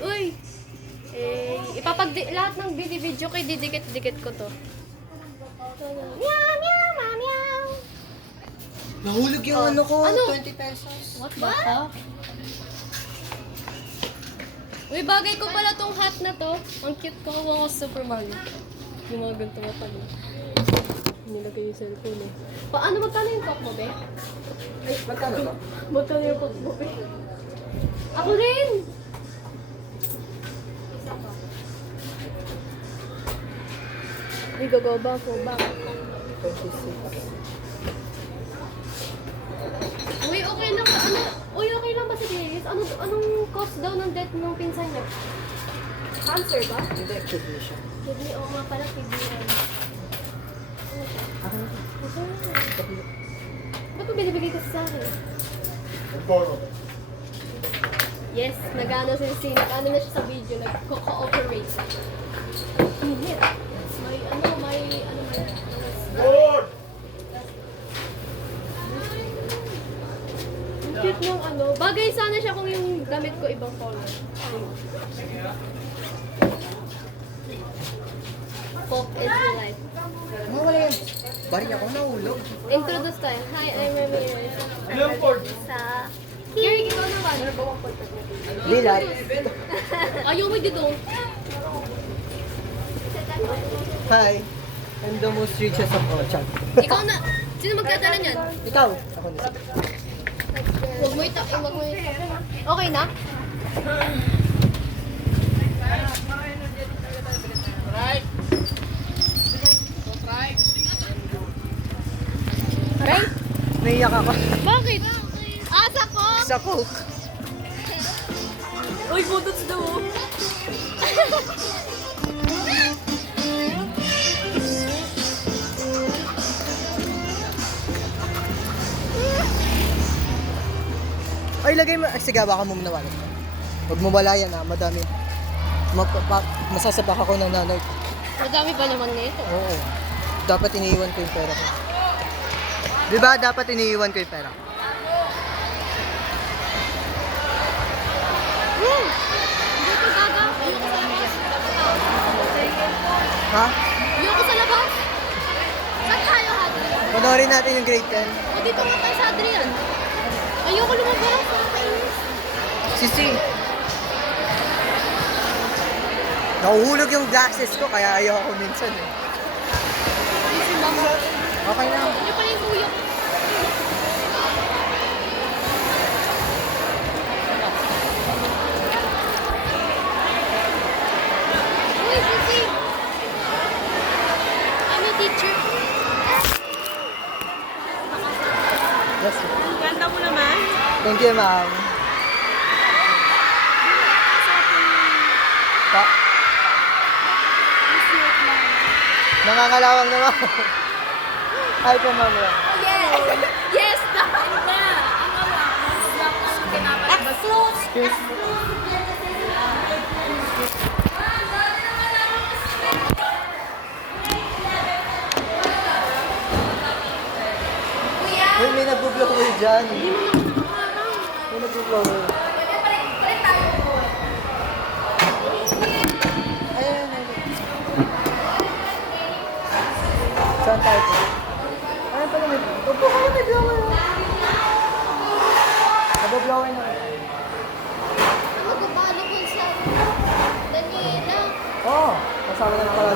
Uy! Lahat ng video kay didikit-dikit ko to. Meow, meow, meow, meow. Nahulog yung ano ko, Ano? 20 pesos. What the fuck? Uy, bagay ko pala tong hat na to. Ang cute ko, ako Super Mario. Yung mga ganito nga pala. Nilagay yung cellphone eh. Paano magkano yung cock mo, be? Ay, magkano ba? Magkano yung cock mo, be? Ako rin! Uy, gagawba ko, bakit? 26. Uy, okay lang. Uy, okay lang ba si Dennis? Anong cause daw ng death ng pinsan niya? Cancer ba? Hindi, kidney siya. Kidney, oo nga pala, kidney yan. Ako na. Ba't mo binibigay kasi sa akin? Yes, nag-ano si Sisi, nag-ano na siya sa video, nag-cooperate. Inhit. May Good! ang cute ng ano. Bagay sana siya kung yung damit ko ibang color. Pop is life. Wala yan. Bari ako nahulog. Introduce tayo. Hi, I'm Remy. Sa... Gary, ikaw naman. Lilat. Ayaw mo dito. Hi. I'm the most richest of all. Chan. Ikaw na. Sino magdadala niyan? Ikaw. Ako na. Huwag mo wag mo Okay na? Right? Naiyak ako. Bakit? Asa ko? Sa Coke. Uy, budots daw. Ay, lagay mo. Ay, sige, baka mo muna. Huwag mo walayan ha. Madami. Masasabak ako ng nanay ko. Madami pa naman nito. Oo. Dapat iniiwan ko yung pera ko. Diba? Dapat iniiwan ko yung pera ko. Hindi ko gaga. Ayoko sa labas. Ha? Ayoko sa labas. Saan tayo, Hadri? Panoorin natin yung grade 10. O, dito nga tayo sa Adrian. Ayoko lumabas. Nakainis. Sisi. Nahuhulog yung glasses ko kaya ayoko minsan eh. Si Mama. Okay na. Ano pala yung kuya ko? Uy, Sisi! I'm a teacher. Yes. Ganda mo naman. Thank you, ma'am. Pa? Nangangalawang naman. Hi po, ma'am. Yes! Yes! Dahil na! Ano lang? Ang pinapalabas. Excuse. Uy, may nag-blower dyan. May nag-blower. Ayan, saan tayo po? Ayan pala may blower. Opo kayo may blower. Nabablower na kayo. Magpapalo ko sa Daniela. Oo, kasama na pala